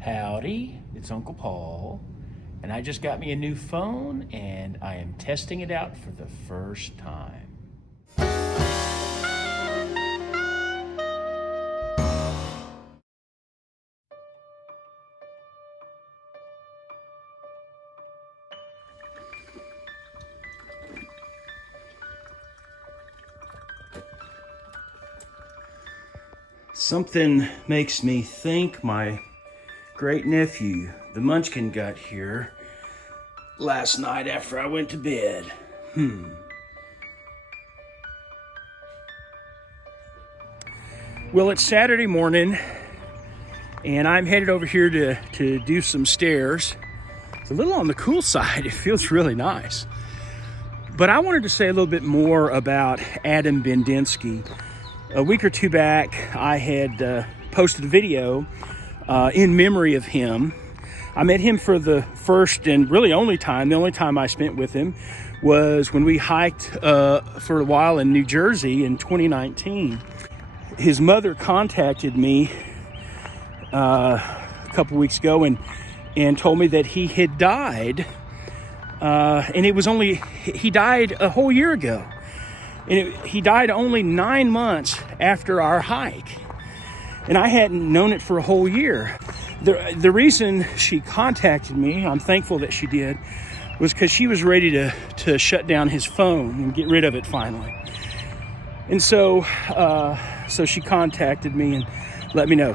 Howdy, it's Uncle Paul, and I just got me a new phone and I am testing it out for the first time. Something makes me think my great nephew, the Munchkin, got here last night after I went to bed. Well, it's Saturday morning and I'm headed over here to do some stairs. It's a little on the cool side. It feels really nice. But I wanted to say a little bit more about Adam Bendinsky. A week or two back, I had posted a video in memory of him. I met him for the first and really only time. The only time I spent with him was when we hiked for a while in New Jersey in 2019. His mother contacted me a couple weeks ago and told me that he had died. And he died a whole year ago. And he died only 9 months after our hike. And I hadn't known it for a whole year. The reason she contacted me, I'm thankful that she did, was because she was ready to shut down his phone and get rid of it finally. And so she contacted me and let me know.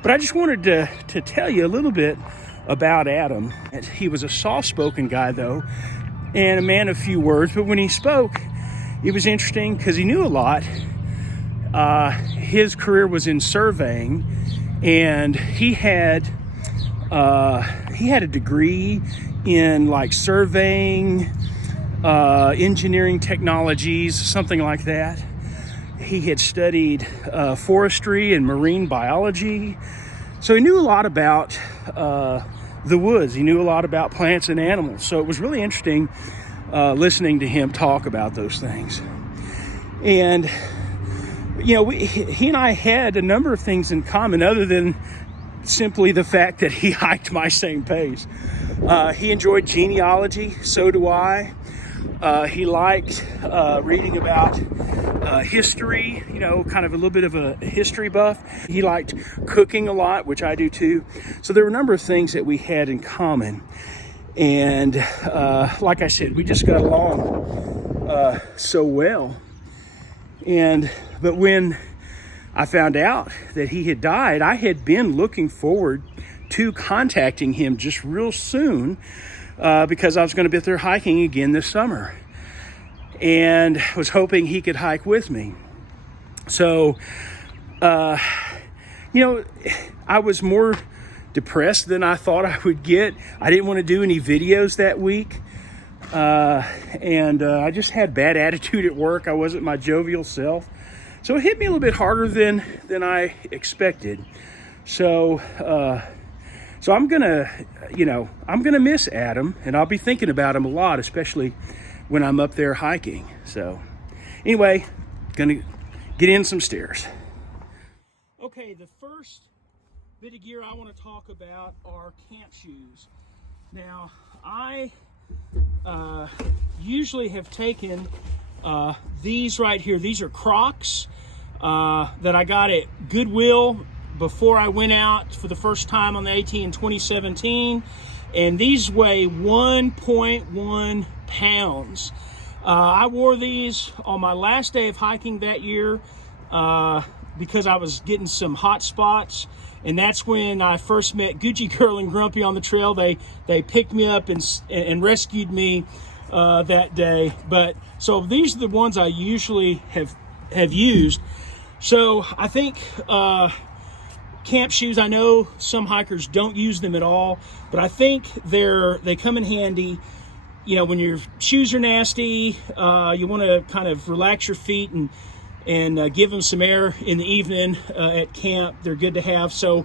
But I just wanted to tell you a little bit about Adam. He was a soft-spoken guy, though, and a man of few words. But when he spoke, it was interesting because he knew a lot. His career was in surveying, and he had a degree in like surveying, engineering technologies, something like that. He had studied forestry and marine biology, so he knew a lot about the woods. He knew a lot about plants and animals. So it was really interesting listening to him talk about those things. And you know, he and I had a number of things in common other than simply the fact that he hiked my same pace. He enjoyed genealogy, so do I. He liked reading about history, you know, kind of a little bit of a history buff. He liked cooking a lot, which I do too. So there were a number of things that we had in common. And like I said, we just got along so well. But when I found out that he had died, I had been looking forward to contacting him just real soon because I was going to be there hiking again this summer and was hoping he could hike with me. So, you know, I was more depressed than I thought I would get. I didn't want to do any videos that week. And I just had bad attitude at work. I wasn't my jovial self. So it hit me a little bit harder than I expected. So I'm gonna miss Adam, and I'll be thinking about him a lot, especially when I'm up there hiking. So anyway, gonna get in some stairs. Okay, the first bit of gear I want to talk about are camp shoes. Now, I usually have taken these right here. These are Crocs that I got at Goodwill before I went out for the first time on the AT in 2017. And these weigh 1.1 pounds. I wore these on my last day of hiking that year because I was getting some hot spots. And that's when I first met Gucci Girl and Grumpy on the trail. They picked me up and rescued me that day. But so these are the ones I usually have used. So I think camp shoes, I know some hikers don't use them at all, but I think they come in handy. You know, when your shoes are nasty, you want to kind of relax your feet and give them some air in the evening at camp. They're good to have. So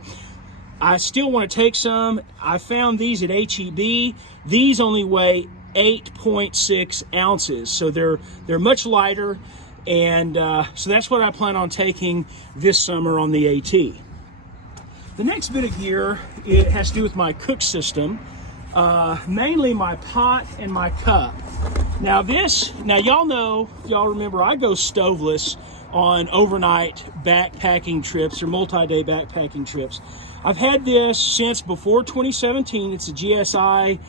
I still want to take some. I found these at HEB. These only weigh 8.6 ounces. So they're much lighter. And so that's what I plan on taking this summer on the AT. The next bit of gear, it has to do with my cook system, mainly my pot and my cup. Now y'all know, if y'all remember, I go stoveless on overnight backpacking trips or multi-day backpacking trips. I've had this since before 2017. It's a GSI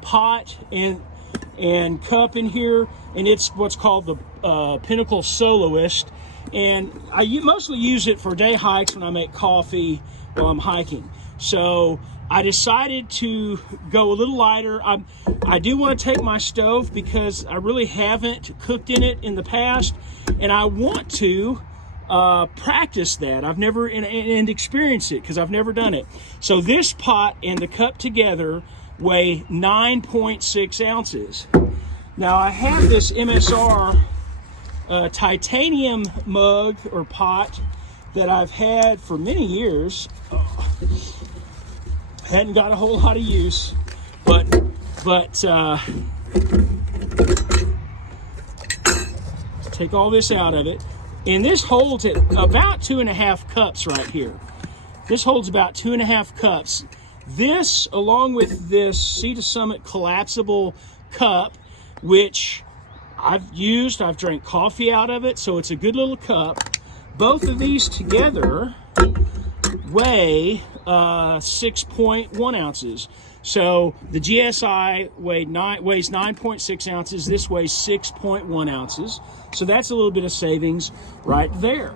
pot and cup in here, and it's what's called the Pinnacle Soloist. And I mostly use it for day hikes when I make coffee while I'm hiking. So I decided to go a little lighter. I do want to take my stove because I really haven't cooked in it in the past, and I want to practice that. I've never and experience it because I've never done it. So this pot and the cup together weigh 9.6 ounces. Now I have this MSR titanium mug or pot that I've had for many years. Hadn't got a whole lot of use, but take all this out of it, and this holds at about 2.5 cups right here. This holds about 2.5 cups. This, along with this Sea to Summit collapsible cup, which I've drank coffee out of it, so it's a good little cup. Both of these together weigh 6.1 ounces. So the GSI weighs 9.6 ounces. This weighs 6.1 ounces. So that's a little bit of savings right there.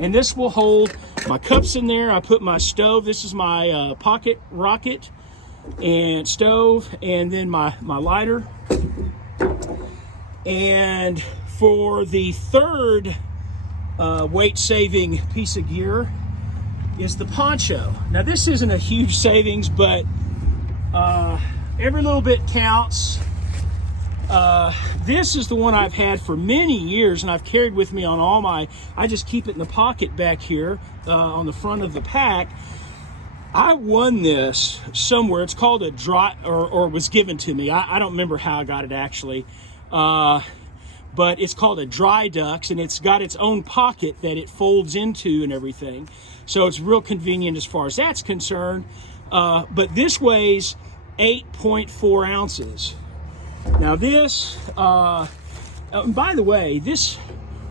And this will hold my cups in there. I put my stove. This is my pocket rocket and stove, and then my lighter. And for the third weight-saving piece of gear is the poncho. Now this isn't a huge savings, but every little bit counts. This is the one I've had for many years, and I've carried with me on all my, I just keep it in the pocket back here on the front of the pack. I won this somewhere. It's called a dry, or was given to me. I don't remember how I got it actually. But it's called a dry ducks, and it's got its own pocket that it folds into and everything. So it's real convenient as far as that's concerned. But this weighs 8.4 ounces. Now this, by the way, this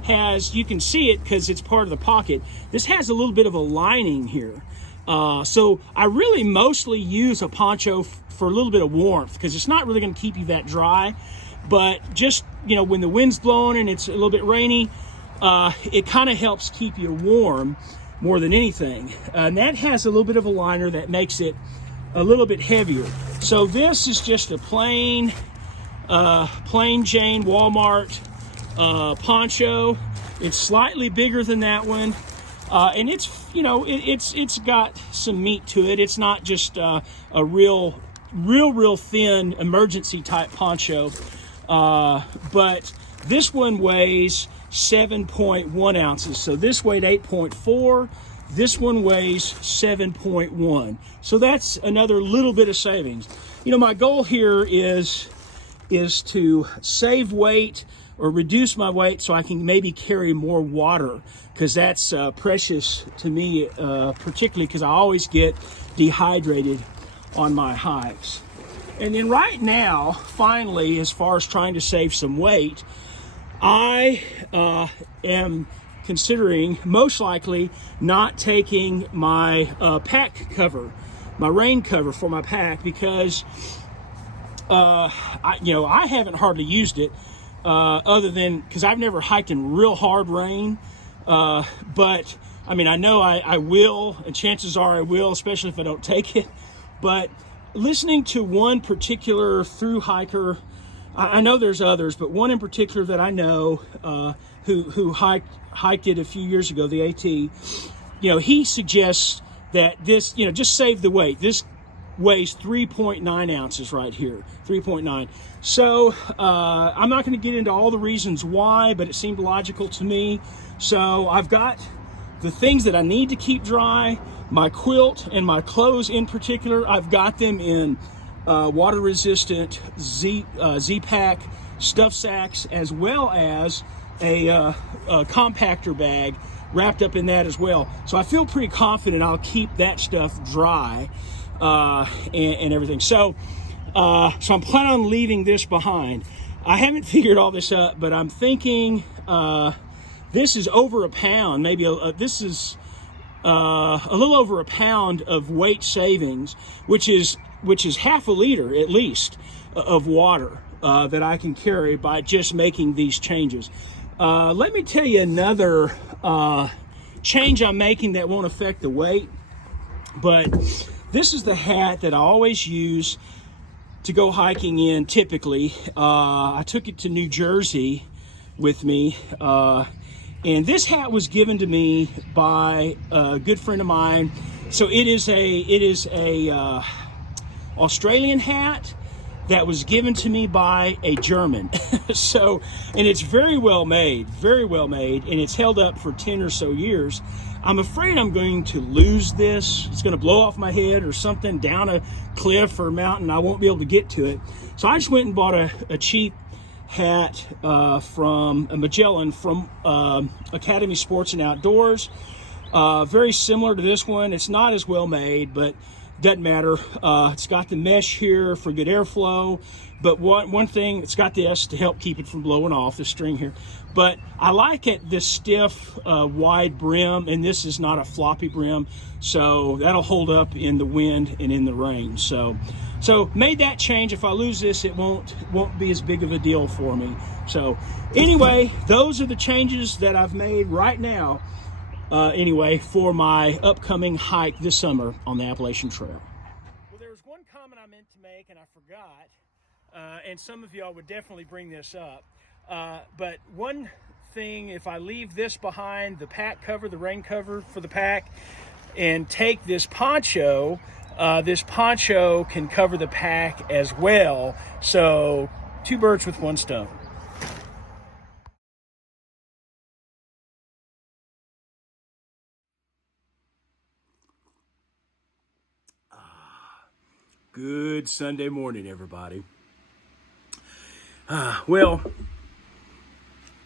has, you can see it because it's part of the pocket. This has a little bit of a lining here. So I really mostly use a poncho for a little bit of warmth because it's not really going to keep you that dry. But just, you know, when the wind's blowing and it's a little bit rainy, it kind of helps keep you warm more than anything. And that has a little bit of a liner that makes it a little bit heavier. So this is just a plain Jane Walmart poncho. It's slightly bigger than that one. And it's, you know, it's got some meat to it. It's not just a real thin emergency type poncho. But this one weighs 7.1 ounces. So this weighed 8.4. This one weighs 7.1. So that's another little bit of savings. You know, my goal here is to save weight or reduce my weight so I can maybe carry more water, because that's precious to me, particularly because I always get dehydrated on my hikes. And then right now, finally, as far as trying to save some weight, I am considering most likely not taking my pack cover, my rain cover for my pack, because I haven't hardly used it other than because I've never hiked in real hard rain. But I mean, I know I will, and chances are I will, especially if I don't take it. But listening to one particular thru hiker, I know there's others, but one in particular that I know who hiked it a few years ago, the AT, you know, he suggests that this, you know, just save the weight. This weighs 3.9 ounces right here, 3.9. So I'm not going to get into all the reasons why, but it seemed logical to me. So I've got the things that I need to keep dry, my quilt and my clothes in particular. I've got them in water-resistant Z-Pack stuff sacks, as well as a compactor bag wrapped up in that as well. So I feel pretty confident I'll keep that stuff dry and everything. So I'm planning on leaving this behind. I haven't figured all this up, but I'm thinking this is over a pound. Maybe this is a little over a pound of weight savings, which is half a liter at least of water that I can carry by just making these changes. Let me tell you another change I'm making that won't affect the weight, but this is the hat that I always use to go hiking in typically. I took it to New Jersey with me, and this hat was given to me by a good friend of mine. So it is a Australian hat that was given to me by a German. So, and it's very well made, and it's held up for 10 or so years. I'm afraid I'm going to lose this. It's going to blow off my head or something down a cliff or mountain. I won't be able to get to it. So I just went and bought a cheap hat from a Magellan from Academy Sports and Outdoors. Very similar to this one. It's not as well made, but doesn't matter. It's got the mesh here for good airflow, but one thing, it's got this to help keep it from blowing off, the string here. But I like it, this stiff, wide brim, and this is not a floppy brim, so that'll hold up in the wind and in the rain. So made that change. If I lose this, it won't be as big of a deal for me. So anyway, those are the changes that I've made right now. Anyway, for my upcoming hike this summer on the Appalachian Trail. Well, there was one comment I meant to make and I forgot, and some of y'all would definitely bring this up. But one thing, if I leave this behind, the pack cover, the rain cover for the pack, and take this poncho can cover the pack as well. So 2 birds with 1 stone. Good Sunday morning, everybody. Well,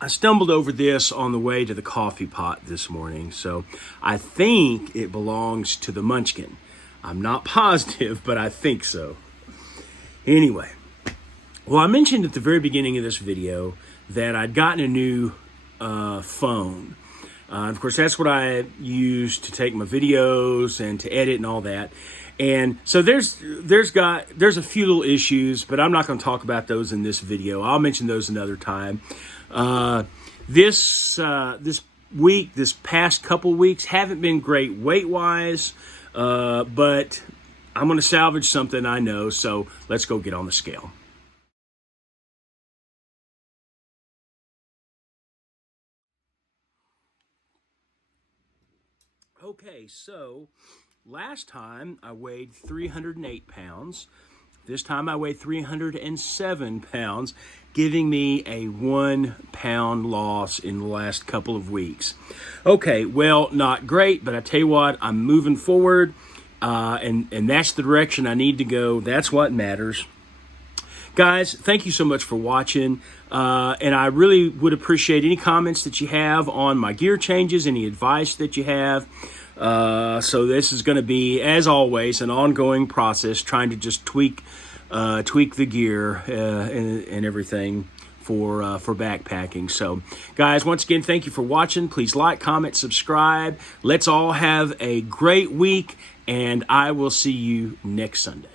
I stumbled over this on the way to the coffee pot this morning, so I think it belongs to the Munchkin. I'm not positive, but I think so. Anyway, well, I mentioned at the very beginning of this video that I'd gotten a new phone. Of course, that's what I use to take my videos and to edit and all that. And so there's a few little issues, but I'm not going to talk about those in this video. I'll mention those another time. This past couple weeks haven't been great weight-wise, but I'm going to salvage something I know. So let's go get on the scale. Okay, so last time I weighed 308 pounds. This time I weighed 307 pounds, giving me a 1 pound loss in the last couple of weeks. Okay, well, not great, but I tell you what, I'm moving forward, and that's the direction I need to go. That's what matters. Guys, thank you so much for watching, and I really would appreciate any comments that you have on my gear changes, any advice that you have. So this is going to be, as always, an ongoing process, trying to just tweak the gear and everything for backpacking. So, guys, once again, thank you for watching. Please like, comment, subscribe. Let's all have a great week, and I will see you next Sunday.